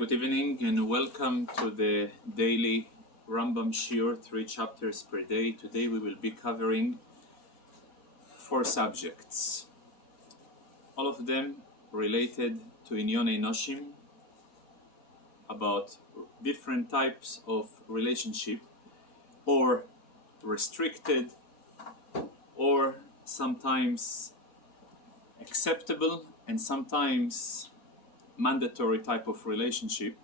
Good evening and welcome to the daily Rambam Shiur, 3 chapters per day. Today we will be covering 4 subjects, all of them related to Inyonei Noshim, about different types of relationship, or restricted, or sometimes acceptable and sometimes mandatory type of relationship.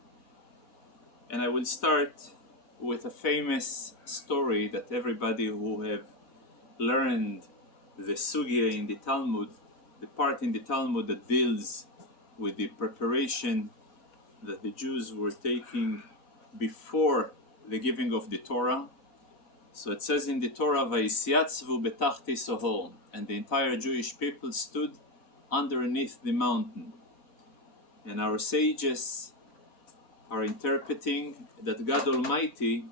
And I will start with a famous story that everybody who have learned the sugya in the Talmud, the part in the Talmud that deals with the preparation that the Jews were taking before the giving of the Torah. So it says in the Torah, "Vayisiatzvu betachti sohor," and the entire Jewish people stood underneath the mountain. And our sages are interpreting that God Almighty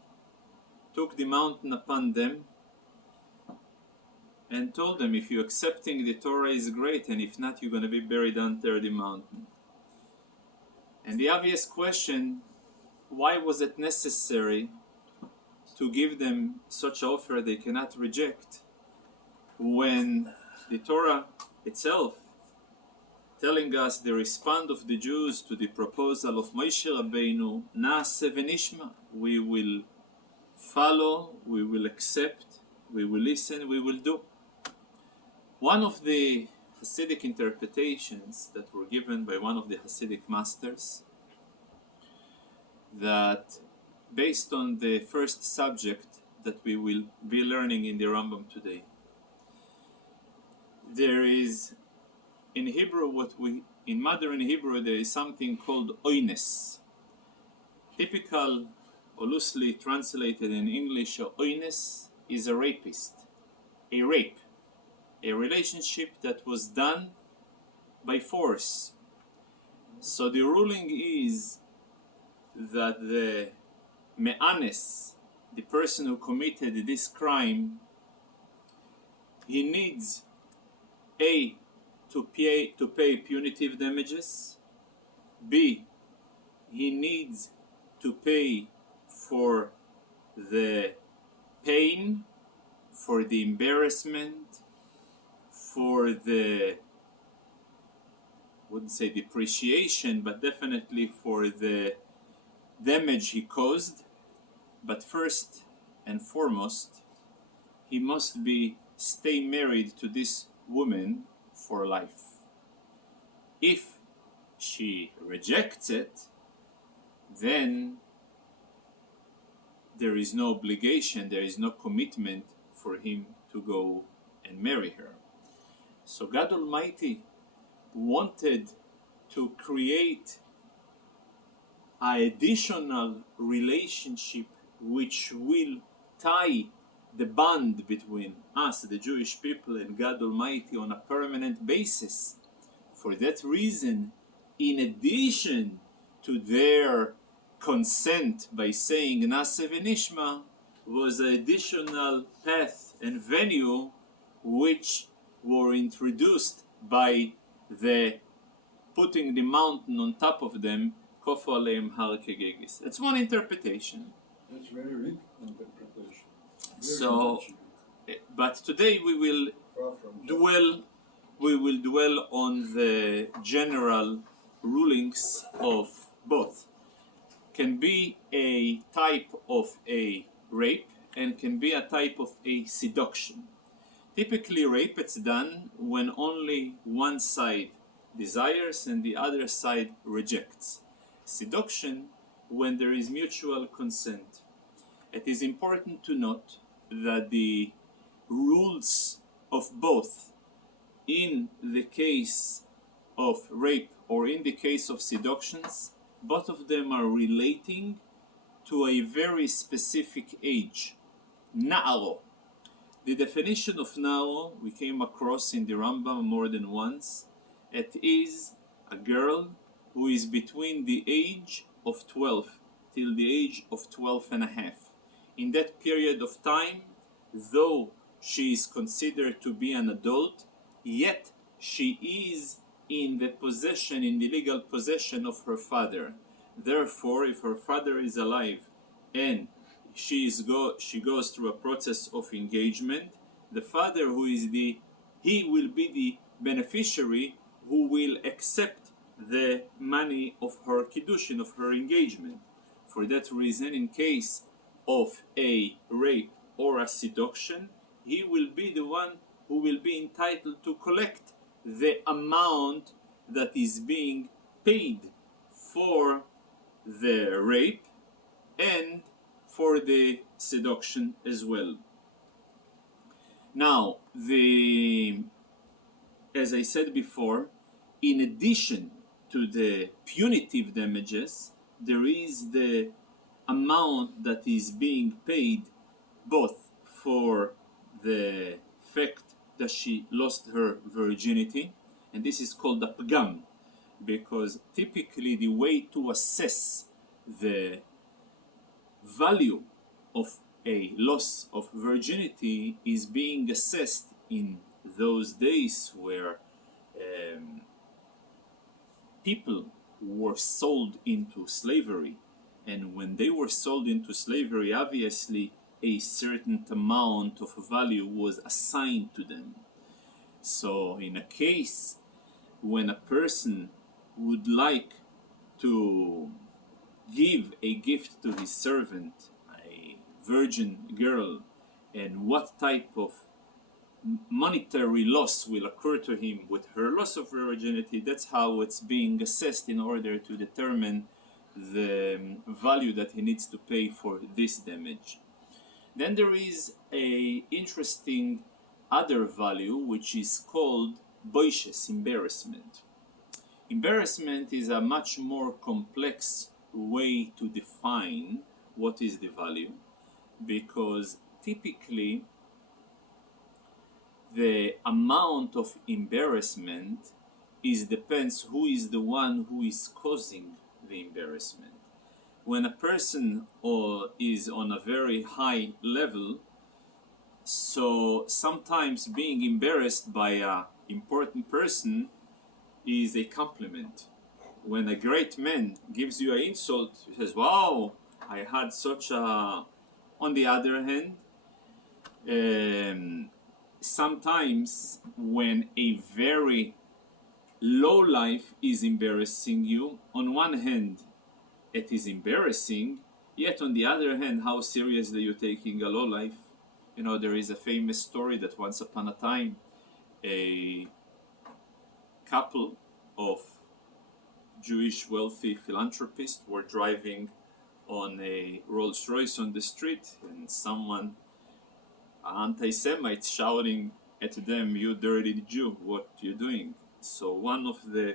took the mountain upon them and told them, if you're accepting the Torah is great, and if not, you're going to be buried under the mountain. And the obvious question, why was it necessary to give them such offer they cannot reject, when the Torah itself telling us the response of the Jews to the proposal of Moshe Rabbeinu, Na'aseh v'nishma, we will follow, we will accept, we will listen, we will do. One of the Hasidic interpretations that were given by one of the Hasidic masters, that based on the first subject that we will be learning in the Rambam today, there is in Hebrew, in modern Hebrew, there is something called oines. Typical or loosely translated in English, oines is a rapist, a rape, a relationship that was done by force. So the ruling is that the me'anes, the person who committed this crime, he needs to pay punitive damages. B, he needs to pay for the pain, for the embarrassment, for the, wouldn't say depreciation, but definitely for the damage he caused. But first and foremost, he must stay married to this woman for life. If she rejects it, then there is no obligation, there is no commitment for him to go and marry her. So God Almighty wanted to create an additional relationship which will tie the bond between us, the Jewish people, and God Almighty on a permanent basis. For that reason, in addition to their consent by saying Na'aseh v'nishma, was an additional path and venue which were introduced by the putting the mountain on top of them, Kofu aleim har kegegis. That's one interpretation. That's very rich interpretation. So, but today we will dwell on the general rulings of both. Can be a type of a rape and can be a type of a seduction. Typically rape, it's done when only one side desires and the other side rejects. Seduction, when there is mutual consent. It is important to note that the rules of both, in the case of rape or in the case of seductions, both of them are relating to a very specific age. Naarah. The definition of Naarah we came across in the Rambam more than once. It is a girl who is between the age of 12 till the age of 12 and a half. In that period of time, though she is considered to be an adult, yet she is in the legal possession of her father. Therefore, if her father is alive and she goes through a process of engagement, the father he will be the beneficiary who will accept the money of her kiddushin, of her engagement. For that reason, in case of a rape or a seduction, he will be the one who will be entitled to collect the amount that is being paid for the rape and for the seduction as well. Now, as I said before, in addition to the punitive damages, there is the amount that is being paid both for the fact that she lost her virginity, and this is called a pgam, because typically the way to assess the value of a loss of virginity is being assessed in those days where people were sold into slavery. And when they were sold into slavery, obviously a certain amount of value was assigned to them. So in a case when a person would like to give a gift to his servant, a virgin girl, and what type of monetary loss will occur to him with her loss of virginity, that's how it's being assessed in order to determine the value that he needs to pay for this damage. Then there is a interesting other value which is called boishes, embarrassment. Embarrassment is a much more complex way to define what is the value, because typically the amount of embarrassment depends who is the one who is causing the embarrassment. When a person is on a very high level, so sometimes being embarrassed by an important person is a compliment. When a great man gives you an insult, he says, "Wow, I had such a..." On the other hand, sometimes when a very low life is embarrassing you, on one hand it is embarrassing, yet on the other hand, how seriously you're taking a low life. You know, there is a famous story that once upon a time a couple of Jewish wealthy philanthropists were driving on a Rolls Royce on the street, and someone, an anti-Semite, shouting at them, "You dirty Jew, what you doing?" So one of the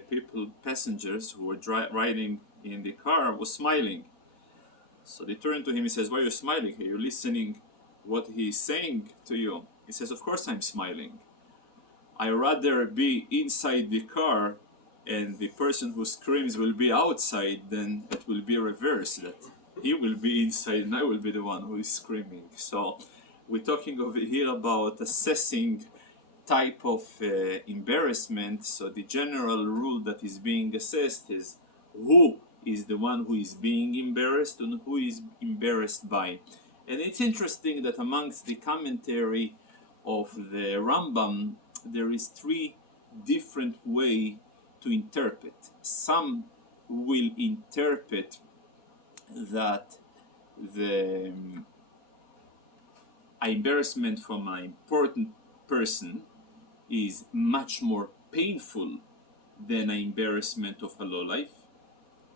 passengers who were riding in the car was smiling. So they turned to him and says, "Why are you smiling? Are you listening what he's saying to you?" He says, "Of course I'm smiling. I rather be inside the car and the person who screams will be outside than it will be reversed, that he will be inside and I will be the one who is screaming." So we're talking over here about assessing type of embarrassment. So the general rule that is being assessed is who is the one who is being embarrassed and who is embarrassed by. And it's interesting that amongst the commentary of the Rambam, there is three different ways to interpret. Some will interpret that the embarrassment from an important person is much more painful than an embarrassment of a low life.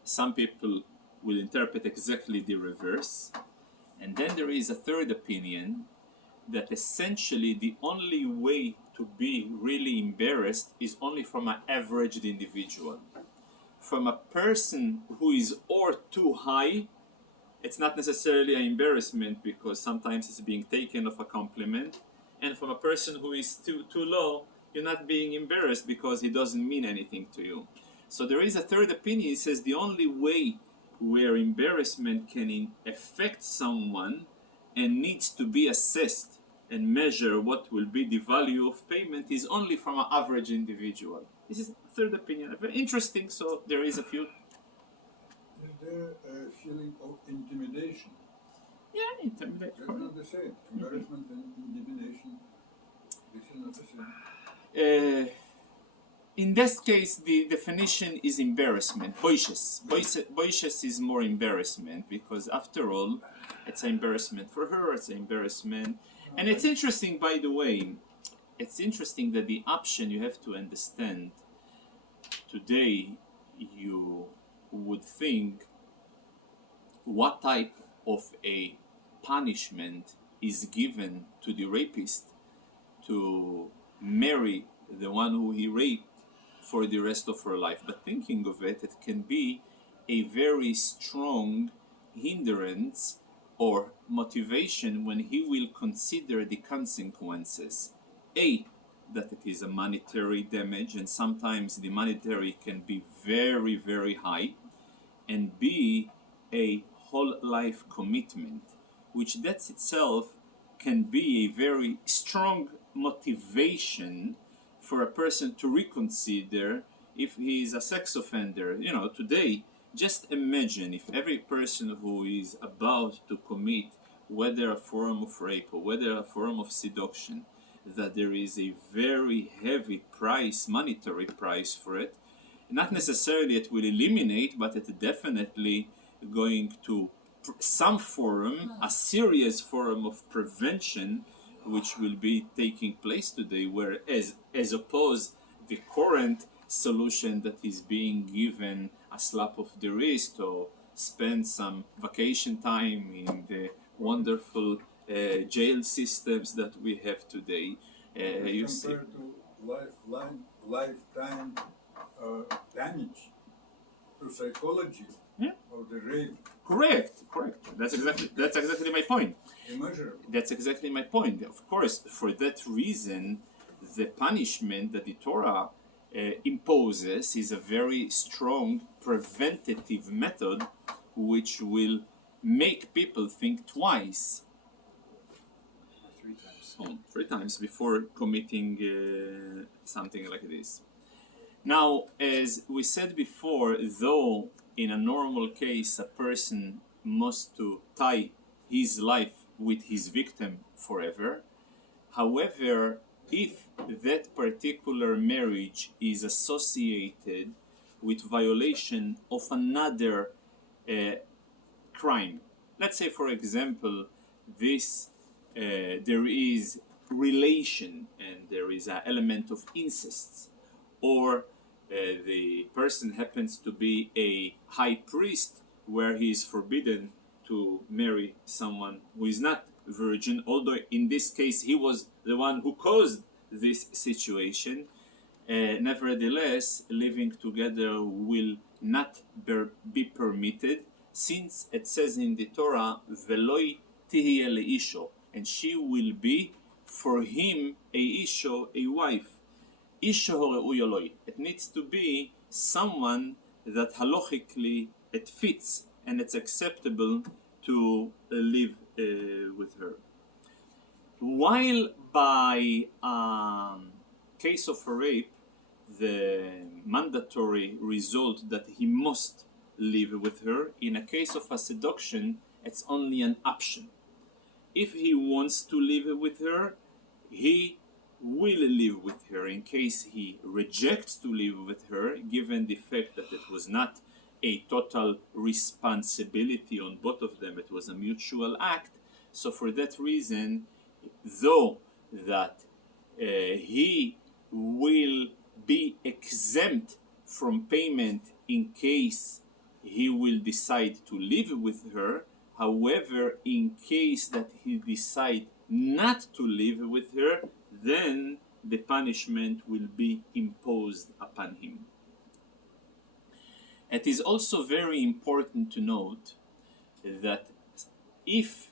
Some people will interpret exactly the reverse. And then there is a third opinion that essentially the only way to be really embarrassed is only from an average individual. From a person who is or too high, it's not necessarily an embarrassment because sometimes it's being taken of a compliment. And from a person who is too low, you're not being embarrassed because he doesn't mean anything to you. So there is a third opinion. It says the only way where embarrassment can affect someone and needs to be assessed and measure what will be the value of payment is only from an average individual. This is a third opinion. Very interesting. So there is a few. Is there a feeling of intimidation? Yeah, intimidation. That's not the same. Embarrassment and intimidation, this is not the same. In this case, the definition is embarrassment. Boishes is more embarrassment because, after all, it's an embarrassment for her. It's an embarrassment, and it's interesting, by the way. It's interesting that the option you have to understand today, you would think, what type of a punishment is given to the rapist to marry the one who he raped for the rest of her life. But thinking of it, it can be a very strong hindrance or motivation when he will consider the consequences. A, that it is a monetary damage, and sometimes the monetary can be very, very high. And B, a whole life commitment, which that itself can be a very strong motivation for a person to reconsider if he is a sex offender. You know, today, just imagine if every person who is about to commit whether a form of rape or whether a form of seduction, that there is a very heavy price, monetary price for it. Not necessarily it will eliminate, but it definitely going to some form, a serious form of prevention, which will be taking place today, whereas as opposed the current solution that is being given a slap of the wrist or spend some vacation time in the wonderful jail systems that we have today. You see, compared to lifetime damage to psychology of the rape. Correct. That's exactly my point. Immeasurable. That's exactly my point. Of course, for that reason, the punishment that the Torah imposes is a very strong preventative method, which will make people think twice. Three times before committing something like this. Now, as we said before, though in a normal case a person must to tie his life with his victim forever, however, if that particular marriage is associated with violation of another crime, let's say, for example, there is relation and there is an element of incest, or the person happens to be a high priest where he is forbidden to marry someone who is not virgin, although in this case he was the one who caused this situation. Nevertheless, living together will not be permitted, since it says in the Torah, "Veloi tihiyeh leisho," and she will be for him a isho, a wife. Isho hore'uya loi. It needs to be someone that halachically it fits and it's acceptable to live with her. While by case of a rape, the mandatory result that he must live with her, in a case of a seduction, it's only an option. If he wants to live with her, he will live with her. In case he rejects to live with her, given the fact that it was not a total responsibility on both of them, it was a mutual act. So for that reason, though that he will be exempt from payment in case he will decide to live with her, however, in case that he decide not to live with her, then the punishment will be imposed upon him. It is also very important to note that if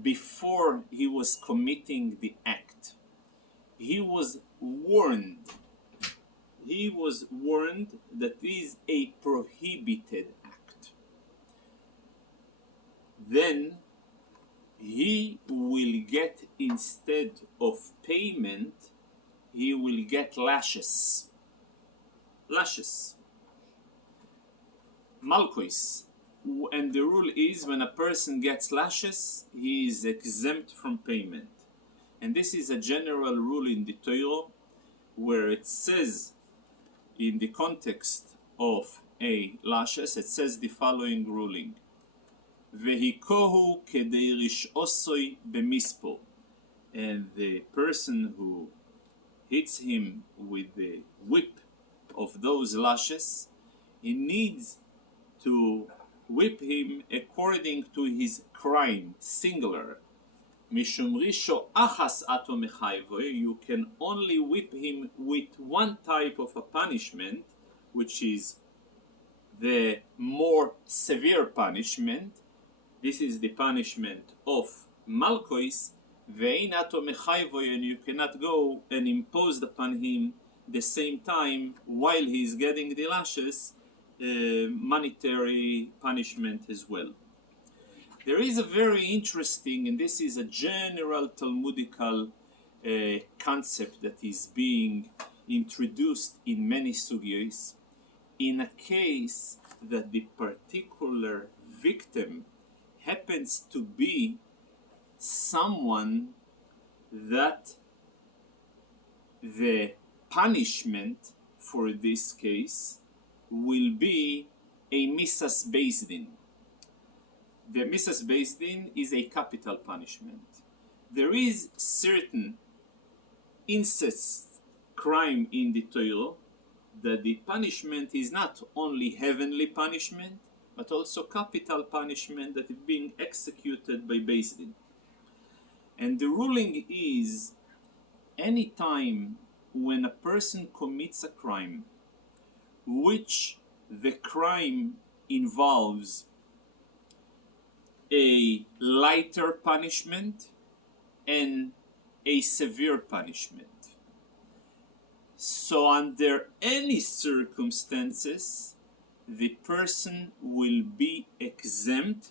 before he was committing the act, he was warned that it is a prohibited act, then he will get, instead of payment, he will get lashes. Malkois. And the rule is when a person gets lashes, he is exempt from payment. And this is a general rule in the Torah, where it says, in the context of a lashes, it says the following ruling: Vehikohu kedei rish'osoi bemispo. And the person who hits him with the whip of those lashes, he needs to whip him according to his crime, singular. Mishum risho achas ato mechayvoy, you can only whip him with one type of a punishment, which is the more severe punishment. This is the punishment of Malkois, ve'in ato mechayvoy, and you cannot go and impose upon him the same time while he is getting the lashes, monetary punishment as well. There is a very interesting, and this is a general Talmudical concept that is being introduced in many sugyos. In a case that the particular victim happens to be someone that the punishment for this case will be a misas beis din. The misas beis din is a capital punishment. There is certain incest crime in the Torah that the punishment is not only heavenly punishment, but also capital punishment that is being executed by beis din. And the ruling is, any time when a person commits a crime, which the crime involves a lighter punishment and a severe punishment. So under any circumstances, the person will be exempt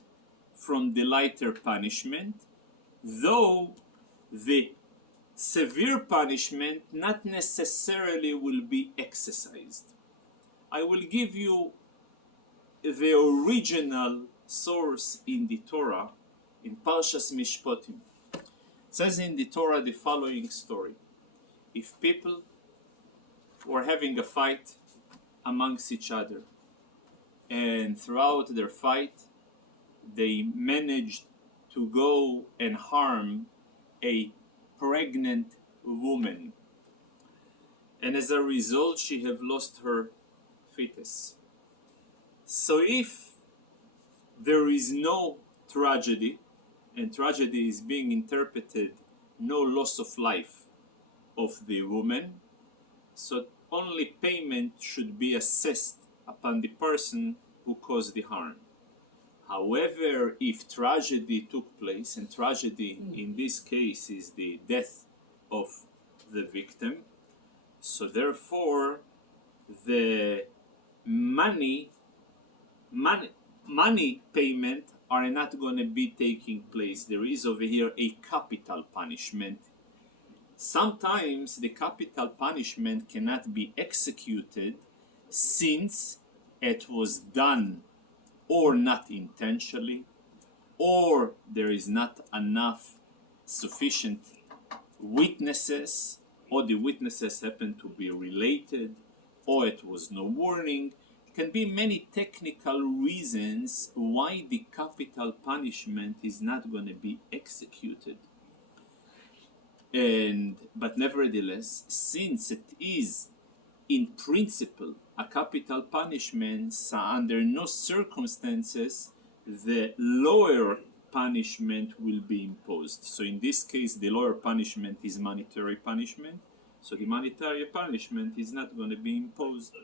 from the lighter punishment, though the severe punishment not necessarily will be exercised. I will give you the original source in the Torah, in Parshas Mishpatim. It says in the Torah the following story: if people were having a fight amongst each other, and throughout their fight they managed to go and harm a pregnant woman, and as a result she have lost her fetus. So if there is no tragedy, and tragedy is being interpreted no loss of life of the woman, so only payment should be assessed upon the person who caused the harm. However, if tragedy took place, and tragedy in this case is the death of the victim, so therefore the money payment are not going to be taking place. There is over here a capital punishment. Sometimes the capital punishment cannot be executed since it was done or not intentionally, or there is not enough sufficient witnesses, or the witnesses happen to be related, or it was no warning. Can be many technical reasons why the capital punishment is not going to be executed. But nevertheless, since it is in principle a capital punishment, so under no circumstances the lower punishment will be imposed. So in this case the lower punishment is monetary punishment, so the monetary punishment is not going to be imposed.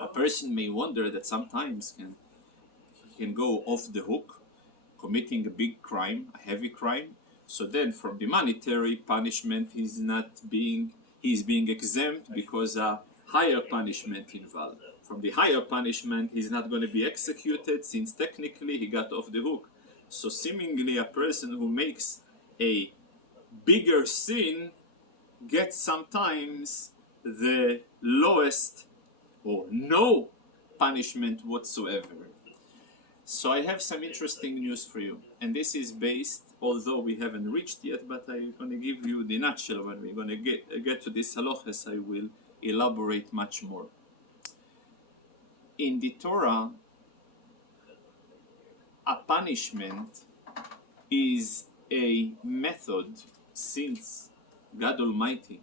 A person may wonder that sometimes he can go off the hook, committing a big crime, a heavy crime. So then from the monetary punishment he is being exempt because a higher punishment involved. From the higher punishment he's not going to be executed since technically he got off the hook. So seemingly a person who makes a bigger sin gets sometimes the lowest or no punishment whatsoever. So I have some interesting news for you, and this is based, although we haven't reached yet, but I'm going to give you the nutshell. When we're going to get to this halachas, I will elaborate much more. In the Torah, a punishment is a method, since God Almighty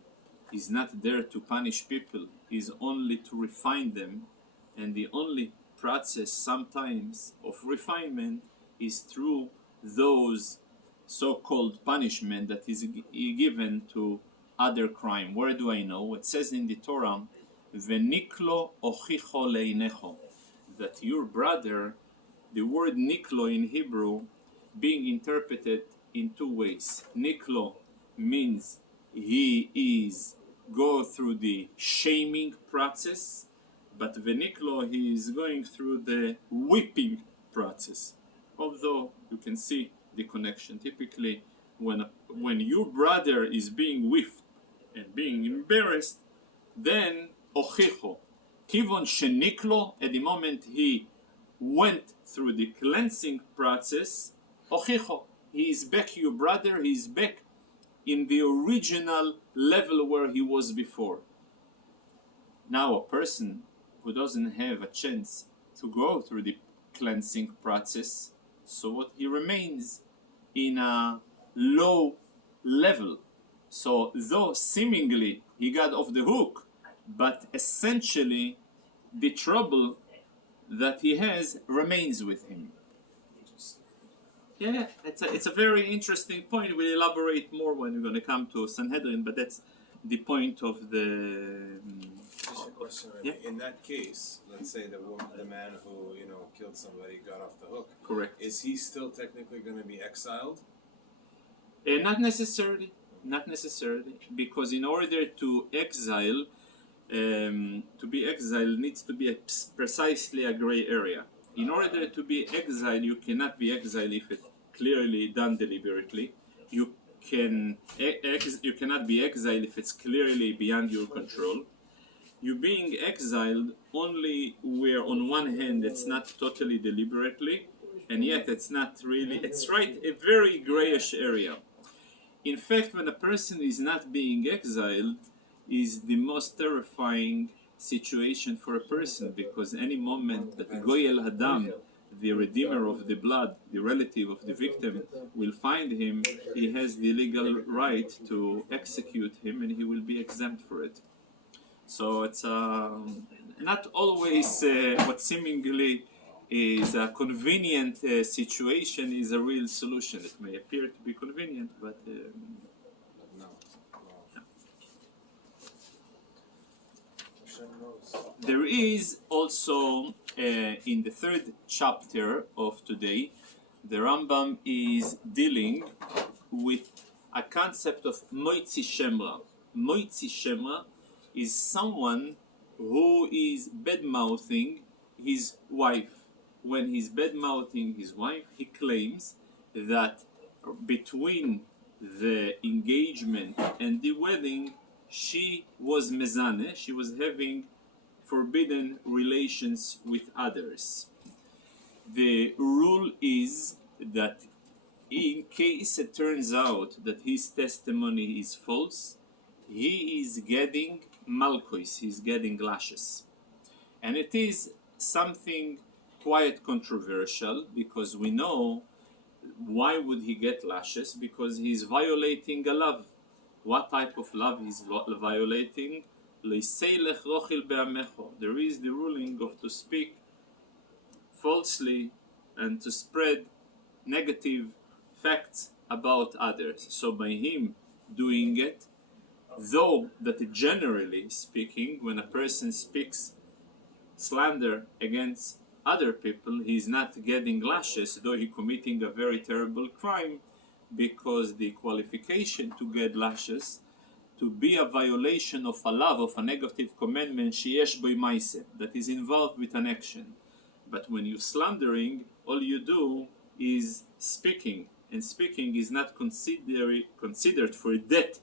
is not there to punish people, is only to refine them, and the only process sometimes of refinement is through those so-called punishment that is given to other crime. Where do I know? It says in the Torah, "Veniklo ochicho leinecho," that your brother, the word niklo in Hebrew, being interpreted in two ways. Niklo means he is go through the shaming process, but veniklo, he is going through the whipping process. Although you can see the connection. Typically, when your brother is being whipped and being embarrassed, then ochicho, kivon sheniklo, at the moment he went through the cleansing process, ochicho, he is back your brother, he is back in the original level where he was before. Now a person who doesn't have a chance to go through the cleansing process, so what, he remains in a low level. So though seemingly he got off the hook, but essentially the trouble that he has remains with him. Yeah, it's a very interesting point. We'll elaborate more when we're going to come to Sanhedrin, but that's the point of the... Just a question. Yeah. In that case, let's say the man who killed somebody got off the hook. Correct. Is he still technically going to be exiled? Not necessarily. Not necessarily, because in order to exile, to be exiled needs to be precisely a gray area. In order to be exiled, you cannot be exiled if it's clearly done deliberately. You cannot be exiled if it's clearly beyond your control. You being exiled only where on one hand it's not totally deliberately, and yet it's not really, it's right, a very grayish area. In fact, when a person is not being exiled, is the most terrifying situation for a person, because any moment that Goyel Hadam, the redeemer of the blood, the relative of the victim, will find him, he has the legal right to execute him, and he will be exempt for it. So it's not always what seemingly is a convenient situation is a real solution. It may appear to be convenient, but No. there is also in the third chapter of today, the Rambam is dealing with a concept of moitzi shemra. Moitzi shemra is someone who is badmouthing his wife. When he's badmouthing his wife, he claims that between the engagement and the wedding, she was mezaneh, she was having forbidden relations with others. The rule is that in case it turns out that his testimony is false, he is getting malchus, he's getting lashes. And it is something quite controversial, because we know why would he get lashes? Because he's violating a love. What type of love he's violating? There is the ruling of to speak falsely and to spread negative facts about others. So by him doing it, though that generally speaking, when a person speaks slander against other people, he is not getting lashes, though he committing a very terrible crime, because the qualification to get lashes, to be a violation of a love, of a negative commandment, sheyesh boi maaseh, that is involved with an action. But when you're slandering, all you do is speaking, and speaking is not considered for that,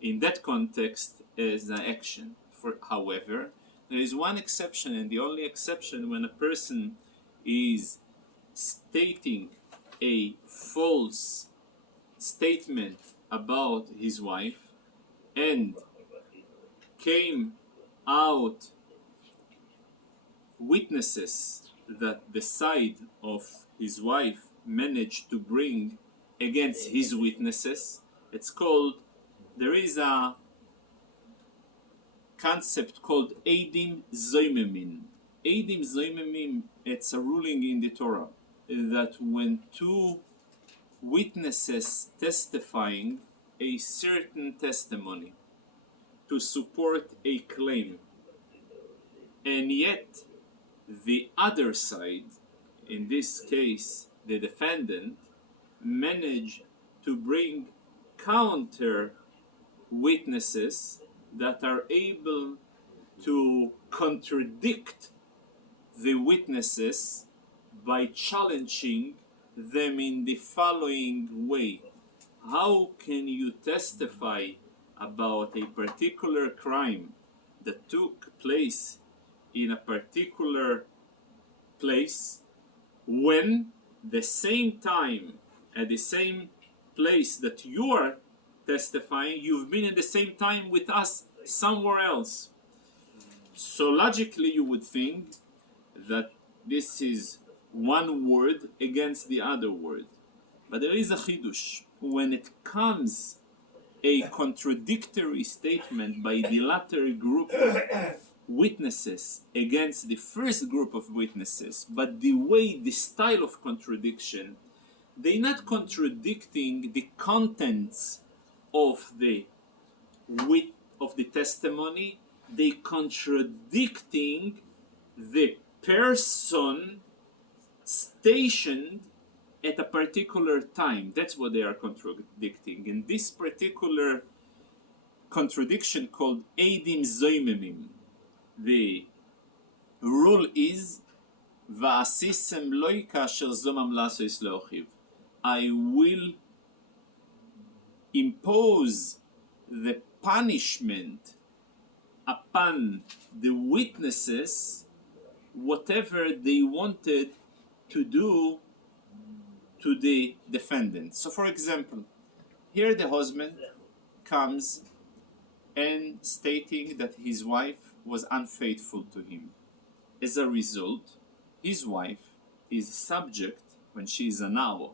in that context, as an action. However, there is one exception, and the only exception, when a person is stating a false statement about his wife and came out witnesses that the side of his wife managed to bring against his witnesses, it's called, there is a concept called Eidim Zoimemin. Eidim Zoimemim, it's a ruling in the Torah that when two witnesses testifying a certain testimony to support a claim, and yet the other side, in this case the defendant, managed to bring counter witnesses that are able to contradict the witnesses by challenging them in the following way. How can you testify about a particular crime that took place in a particular place when the same time at the same place that you are testifying, you've been at the same time with us somewhere else? So logically you would think that this is one word against the other word. But there is a chidush. When it comes a contradictory statement by the latter group of witnesses against the first group of witnesses, but the way, the style of contradiction, they're not contradicting the contents of the testimony, they contradicting the person stationed at a particular time. That's what they are contradicting. And this particular contradiction called Eidim Zoimemim, the rule is Va'asisem loi kasher zomam lasois leochiv. I will impose the punishment upon the witnesses whatever they wanted to do to the defendant. So for example, here the husband comes and stating that his wife was unfaithful to him. As a result, his wife is subject, when she is a Naarah,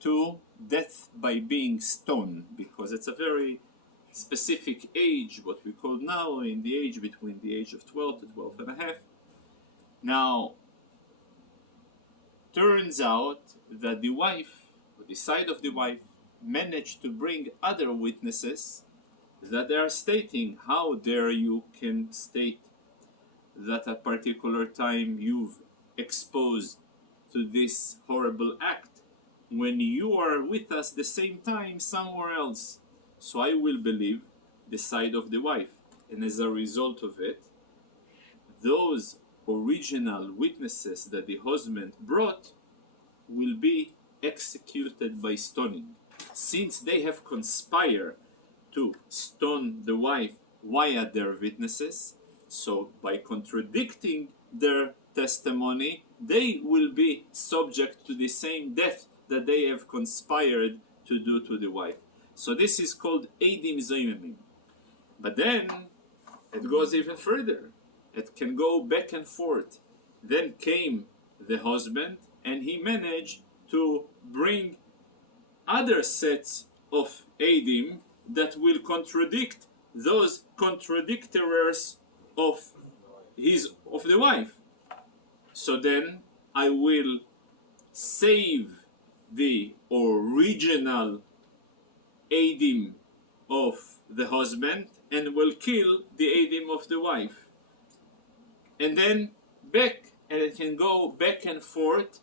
to death by being stoned, because it's a very specific age, what we call now in the age between the age of 12 to 12 and a half. Now, turns out that the wife, or the side of the wife, managed to bring other witnesses that they are stating, how dare you can state that at a particular time you've exposed to this horrible act when you are with us the same time somewhere else. So I will believe the side of the wife, and as a result of it, those original witnesses that the husband brought will be executed by stoning, since they have conspired to stone the wife via their witnesses. So by contradicting their testimony, they will be subject to the same death that they have conspired to do to the wife. So this is called Eidim Zoimemim. But then it goes even further. It can go back and forth. Then came the husband and he managed to bring other sets of Eidim that will contradict those contradictors of the wife. So then I will save the original Eidim of the husband and will kill the Eidim of the wife. And then back, and it can go back and forth.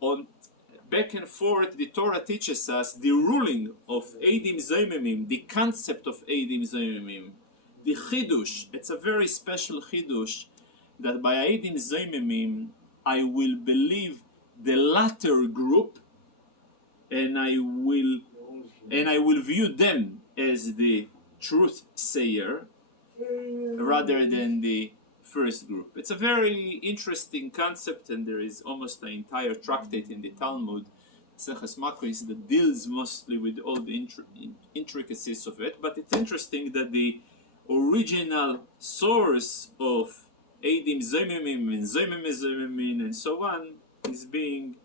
The Torah teaches us the ruling of Eidim Zoimemim, the concept of Eidim Zoimemim, the chidush. It's a very special chidush that by Eidim Zoimemim I will believe the latter group, and I will view them as the truth sayer rather than the first group. It's a very interesting concept, and there is almost an entire tractate in the Talmud, Seches Makos, that deals mostly with all the intricacies of it. But it's interesting that the original source of Eidim Zoimimim and Zoimim and so on is being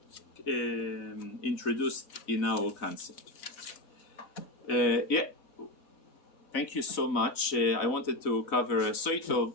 introduced in our concept. Yeah, thank you so much. I wanted to cover Soito